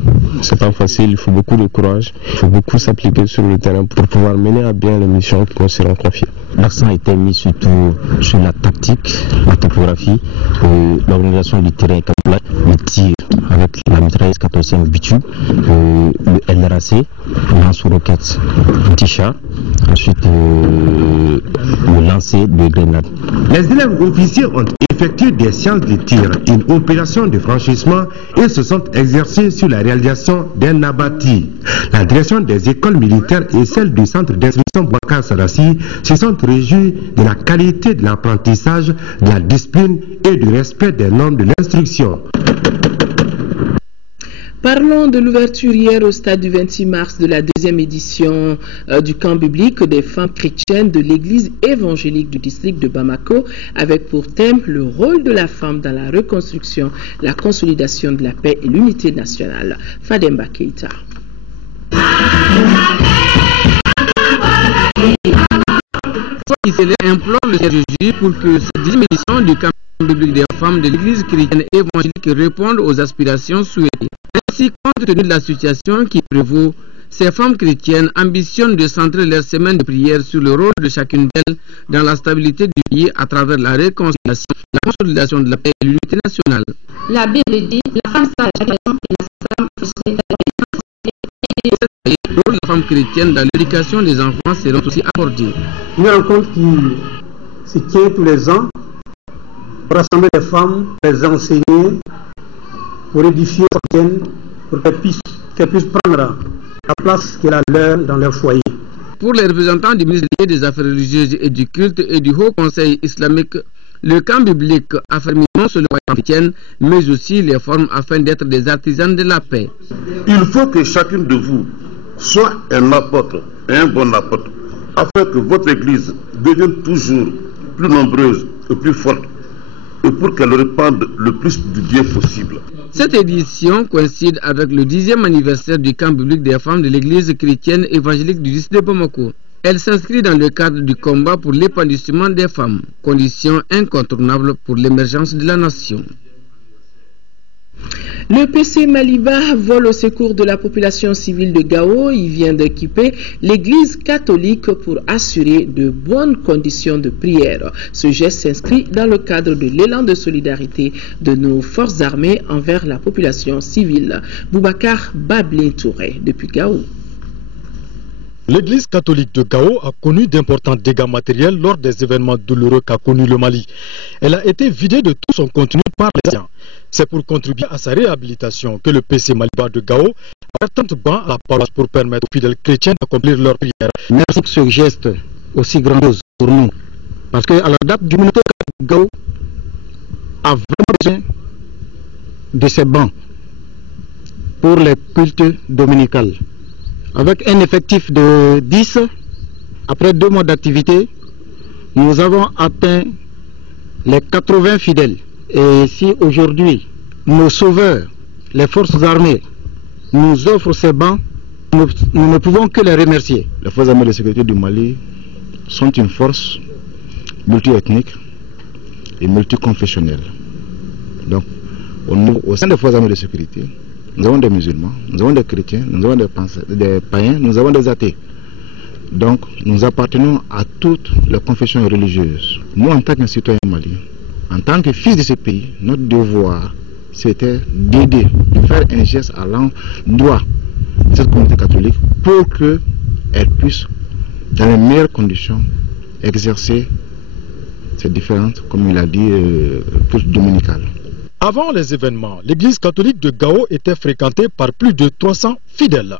C'est pas facile, il faut beaucoup de courage, il faut beaucoup s'appliquer sur le terrain pour pouvoir mener à bien les missions qui nous seront confiées. L'accent a été mis surtout sur la tactique, la topographie, l'organisation du terrain, le tir avec la mitrailleuse 14e Bitu, le LRAC, lance-roquettes, petit char, ensuite le lancer de grenades. Les élèves officiers ont effectué des séances de tir, une opération de franchissement et se sont exercés sur la réalisation d'un abattis. La direction des écoles militaires et celle du centre d'instruction Bouakar Sarassi se sont réjouis de la qualité de l'apprentissage, de la discipline et du respect des normes de l'instruction. Parlons de l'ouverture hier au stade du 26 mars de la 2e édition du camp biblique des femmes chrétiennes de l'église évangélique du district de Bamako, avec pour thème le rôle de la femme dans la reconstruction, la consolidation de la paix et l'unité nationale. Fademba Keita. Il implore le Jésus pour que cette 10e édition du camp biblique des femmes de l'église chrétienne évangélique réponde aux aspirations souhaitées. Ainsi, compte tenu de la situation qui prévaut, ces femmes chrétiennes ambitionnent de centrer leur semaine de prière sur le rôle de chacune d'elles dans la stabilité du pays à travers la réconciliation, la consolidation de la paix et de l'unité nationale. La Bible dit, la femme sage et la femme frustrée. Le rôle de la femme chrétienne dans l'éducation des enfants seront aussi abordés. Une rencontre qui se tient tous les ans pour rassembler les femmes, les enseigner, pour édifier certaines, pour qu'elles puissent prendre la place qu'elle a leur dans leur foyer. Pour les représentants du ministère des Affaires religieuses et du culte et du Haut Conseil islamique, le camp biblique affermit non seulement les chrétiennes, mais aussi les formes afin d'être des artisans de la paix. Il faut que chacune de vous soit un apôtre, un bon apôtre, afin que votre Église devienne toujours plus nombreuse et plus forte, et pour qu'elle répande le plus du bien possible. Cette édition coïncide avec le 10e anniversaire du camp biblique des femmes de l'Église chrétienne évangélique du district de Bamako. Elle s'inscrit dans le cadre du combat pour l'épanouissement des femmes, condition incontournable pour l'émergence de la nation. Le PC Maliba vole au secours de la population civile de Gao. Il vient d'équiper l'église catholique pour assurer de bonnes conditions de prière. Ce geste s'inscrit dans le cadre de l'élan de solidarité de nos forces armées envers la population civile. Boubacar Bablé Touré, depuis Gao. L'église catholique de Gao a connu d'importants dégâts matériels lors des événements douloureux qu'a connu le Mali. Elle a été vidée de tout son contenu par les Asiens. C'est pour contribuer à sa réhabilitation que le PC Maliba de Gao a tant banc à la paroisse pour permettre aux fidèles chrétiens d'accomplir leur prière. Merci pour ce geste aussi grandiose pour nous. Parce qu'à la date du communauté de Gao a vraiment besoin de ces bancs pour les cultes dominicales. Avec un effectif de 10, après 2 mois d'activité, nous avons atteint les 80 fidèles. Et si aujourd'hui, nos sauveurs, les forces armées, nous offrent ces bancs, nous ne pouvons que les remercier. Les forces armées de sécurité du Mali sont une force multiethnique et multiconfessionnelle. Donc, au sein des forces armées de sécurité, nous avons des musulmans, nous avons des chrétiens, nous avons des païens, nous avons des athées. Donc, nous appartenons à toutes les confessions religieuses. Nous, en tant que citoyens maliens, en tant que fils de ce pays, notre devoir, c'était d'aider, de faire un geste à l'endroit de cette communauté catholique pour qu'elle puisse, dans les meilleures conditions, exercer ces différentes, comme il a dit, cultes dominicales. Avant les événements, l'église catholique de Gao était fréquentée par plus de 300 fidèles.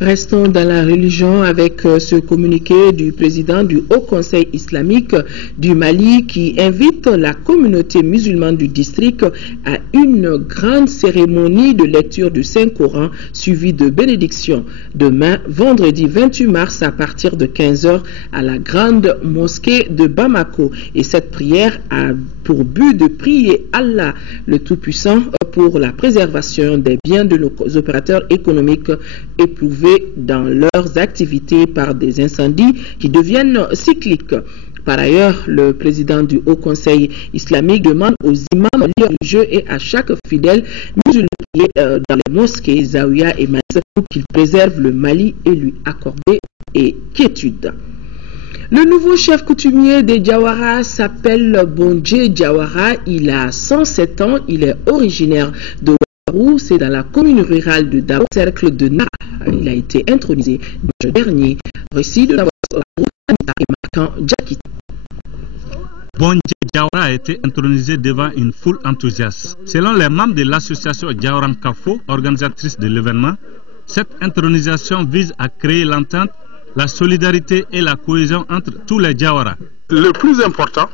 Restons dans la religion avec ce communiqué du président du Haut Conseil islamique du Mali qui invite la communauté musulmane du district à une grande cérémonie de lecture du Saint-Coran suivie de bénédiction demain, vendredi 28 mars à partir de 15 h à la grande mosquée de Bamako. Et cette prière a pour but de prier Allah le Tout-Puissant pour la préservation des biens de nos opérateurs économiques éprouvés dans leurs activités par des incendies qui deviennent cycliques. Par ailleurs, le président du Haut Conseil islamique demande aux imams religieux et à chaque fidèle musulman dans les mosquées, Zawiya et Maïs pour qu'ils préservent le Mali et lui accorder quiétude. Le nouveau chef coutumier des Diawara s'appelle Bondje Diawara. Il a 107 ans. Il est originaire de Ouarou. C'est dans la commune rurale de Dao, cercle de Nara. Il a été intronisé le dernier. Récit de Ouarou et marquant Djakit. Bondje Diawara a été intronisé devant une foule enthousiaste. Selon les membres de l'association Diawaran Kafo, organisatrice de l'événement, cette intronisation vise à créer l'entente, la solidarité et la cohésion entre tous les Diawara. Le plus important,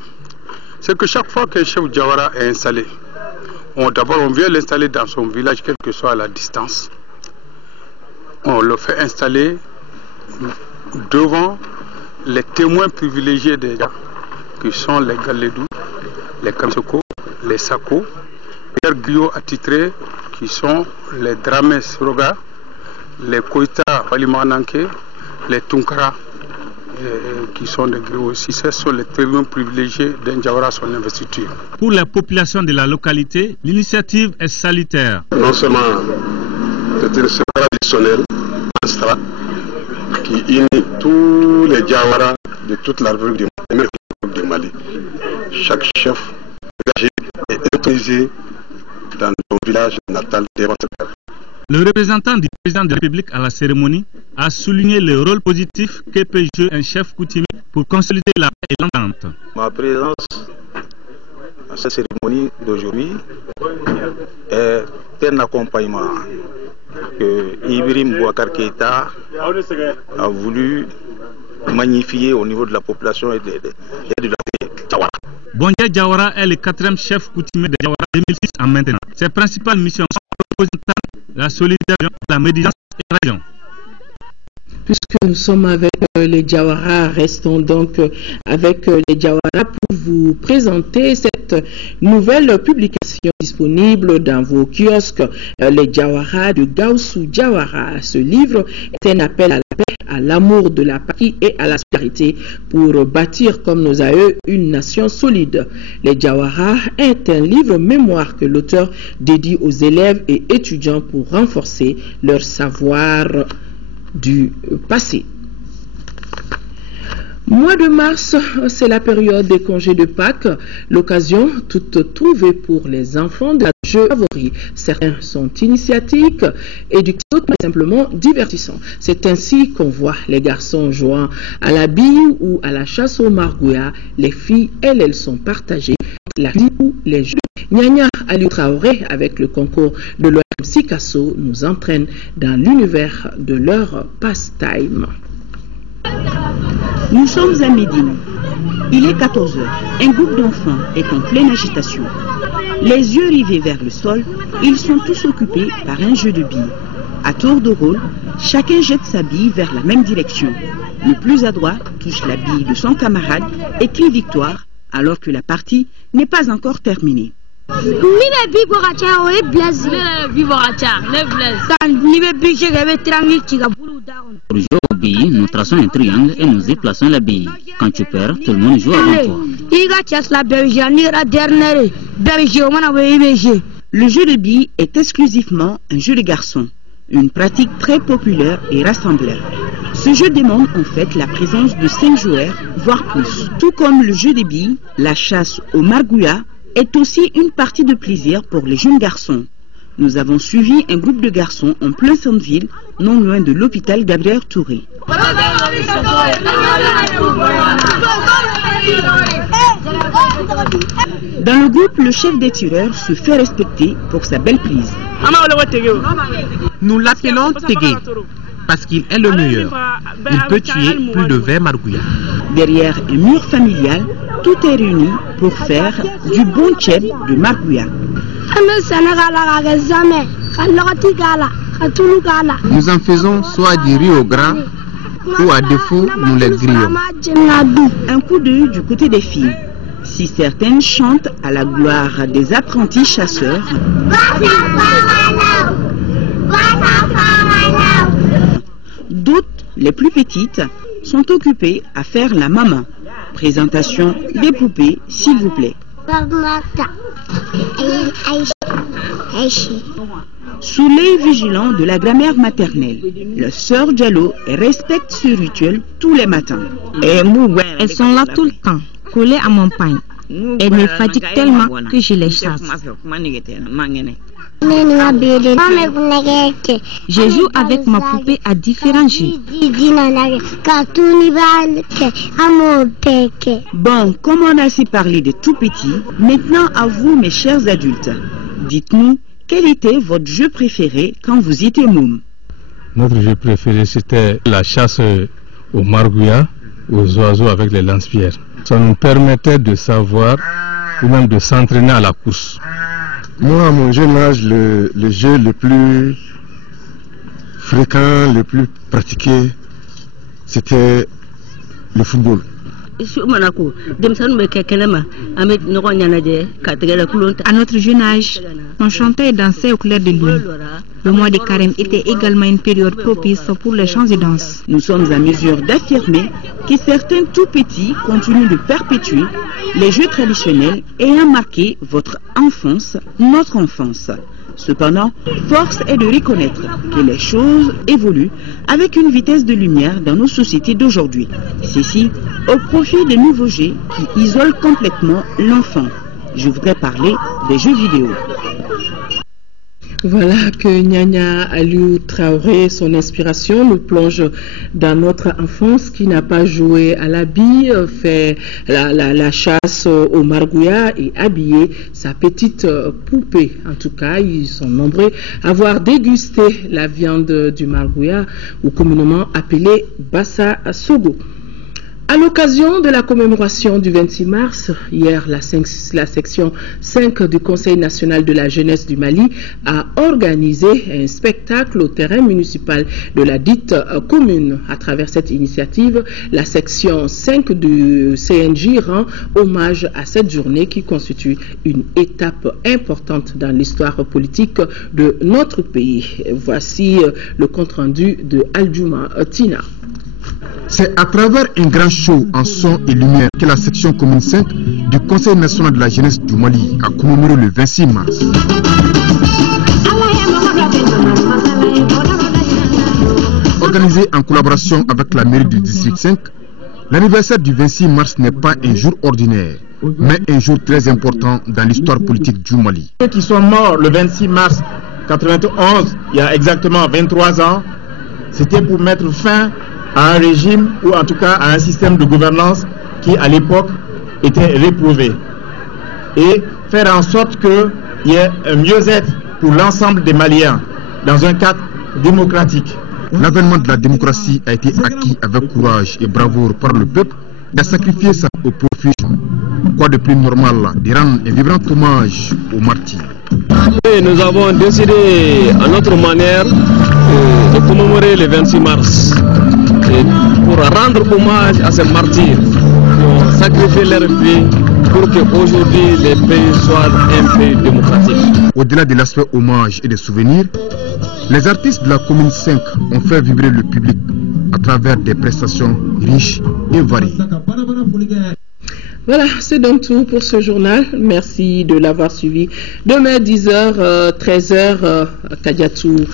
c'est que chaque fois qu'un chef Diawara est installé, d'abord on vient l'installer dans son village, quelle que soit la distance. On le fait installer devant les témoins privilégiés des Diawara, qui sont les Galédou, les Kamsoko, les Sako, les griots attitrés, qui sont les Dramé Roga, les Koïta Walimananke, les Tunkara, qui sont des griots aussi. Ce sont les témoins privilégiés d'un Diawara à son investiture. Pour la population de la localité, l'initiative est salutaire. Non seulement c'est une soirée traditionnelle, qui unit tous les Diawara de toute la République du Mali. Chaque chef engagé est autorisé dans son village natal d'Ewatakar. Le représentant du président de la République à la cérémonie a souligné le rôle positif que peut jouer un chef coutumier pour consolider la paix et l'entente. Ma présence à cette cérémonie d'aujourd'hui est un accompagnement que Ibrahim Boubacar Keïta a voulu magnifier au niveau de la population et de la Diawara. Bondje Diawara est le 4e chef coutumier de Diawara 2006 en maintenant. Ses principales missions sont représentées la solidarité, la médiation et la région. Puisque nous sommes avec les Diawara, restons donc avec les Diawara pour vous présenter cette nouvelle publication disponible dans vos kiosques, les Diawara de Gaussou Diawara. Ce livre est un appel à la paix, à l'amour de la patrie et à la solidarité pour bâtir comme nos aïeux une nation solide. Les Diawara est un livre mémoire que l'auteur dédie aux élèves et étudiants pour renforcer leur savoir du passé. Mois de mars, c'est la période des congés de Pâques, l'occasion toute trouvée pour les enfants de la jeu favori. Certains sont initiatiques, éducatifs, d'autres simplement divertissants. C'est ainsi qu'on voit les garçons jouant à la bille ou à la chasse au margouya. Les filles, elles sont partagées la vie ou les jeux. Nyanya Aliou Traoré, avec le concours de l'OM Sikasso, nous entraîne dans l'univers de leur pastime. Nous sommes à Médine. Il est 14 h. Un groupe d'enfants est en pleine agitation. Les yeux rivés vers le sol, ils sont tous occupés par un jeu de billes. À tour de rôle, chacun jette sa bille vers la même direction. Le plus adroit touche la bille de son camarade et crie victoire, alors que la partie n'est pas encore terminée. Pour jouer aux billes, nous traçons un triangle et nous déplaçons la bille. Quand tu perds, tout le monde joue avant toi. Le jeu de billes est exclusivement un jeu de garçons, une pratique très populaire et rassembleur. Ce jeu demande en fait la présence de 5 joueurs, voire plus. Tout comme le jeu des billes, la chasse au margouya est aussi une partie de plaisir pour les jeunes garçons. Nous avons suivi un groupe de garçons en plein centre-ville, non loin de l'hôpital Gabriel Touré. Dans le groupe, le chef des tireurs se fait respecter pour sa belle prise. Nous l'appelons Tégué parce qu'il est le meilleur. Il peut tuer plus de 20 margouillas. Derrière un mur familial, tout est réuni pour faire du bon tchèb de margouillat. Nous en faisons soit du riz au gras ou à défaut nous les grillons. Un coup d'œil du côté des filles. Si certaines chantent à la gloire des apprentis chasseurs, d'autres, les plus petites, sont occupées à faire la maman. Présentation des poupées, s'il vous plaît. Sous l'œil vigilant de la grammaire maternelle, la sœur Diallo respecte ce rituel tous les matins. Elles sont là tout le temps, collées à mon pain. Elles me fatiguent tellement que je les chasse. Je joue avec ma poupée à différents jeux. Bon, comme on a assez parlé des tout petits, maintenant à vous mes chers adultes. Dites-nous, quel était votre jeu préféré quand vous étiez môme? Notre jeu préféré c'était la chasse aux margouillas, aux oiseaux avec les lance-pierres. Ça nous permettait de savoir ou même de s'entraîner à la course. Moi, à mon jeune âge, le jeu le plus fréquent, le plus pratiqué, c'était le football. À notre jeune âge, on chantait et dansait au clair de lune. Le mois de carême était également une période propice pour les chants et danses. Nous sommes à mesure d'affirmer que certains tout petits continuent de perpétuer les jeux traditionnels ayant marqué votre enfance, notre enfance. Cependant, force est de reconnaître que les choses évoluent avec une vitesse de lumière dans nos sociétés d'aujourd'hui. Ceci au profit des nouveaux jeux qui isolent complètement l'enfant. Je voudrais parler des jeux vidéo. Voilà que Nyanya Aliou Traoré, son inspiration, nous plonge dans notre enfance qui n'a pas joué à la bille, fait la chasse au margouillat et habillé sa petite poupée. En tout cas, ils sont nombreux à avoir dégusté la viande du margouillat ou communément appelée Bassa Sogo. À l'occasion de la commémoration du 26 mars, hier, la section 5 du Conseil national de la jeunesse du Mali a organisé un spectacle au terrain municipal de la dite commune. À travers cette initiative, la section 5 du CNJ rend hommage à cette journée qui constitue une étape importante dans l'histoire politique de notre pays. Voici le compte-rendu de Aldjouma Tina. C'est à travers un grand show en son et lumière que la section commune 5 du Conseil national de la jeunesse du Mali a commémoré le 26 mars. Organisé en collaboration avec la mairie du district 5, l'anniversaire du 26 mars n'est pas un jour ordinaire, mais un jour très important dans l'histoire politique du Mali. Ceux qui sont morts le 26 mars 1991, il y a exactement 23 ans, c'était pour mettre fin à un régime ou en tout cas à un système de gouvernance qui à l'époque était réprouvé et faire en sorte qu'il y ait un mieux-être pour l'ensemble des Maliens dans un cadre démocratique. L'avènement de la démocratie a été acquis avec courage et bravoure par le peuple qui a sacrifié ça au profit. Quoi de plus normal de rendre un vibrant hommage aux martyrs. Et nous avons décidé à notre manière de commémorer le 26 mars pour rendre hommage à ces martyrs qui ont sacrifié leur vie pour qu'aujourd'hui les pays soient un pays démocratique. Au-delà de l'aspect hommage et des souvenirs, les artistes de la commune 5 ont fait vibrer le public à travers des prestations riches et variées. Voilà, c'est donc tout pour ce journal. Merci de l'avoir suivi. Demain, 10h, 13h, Kadiatou.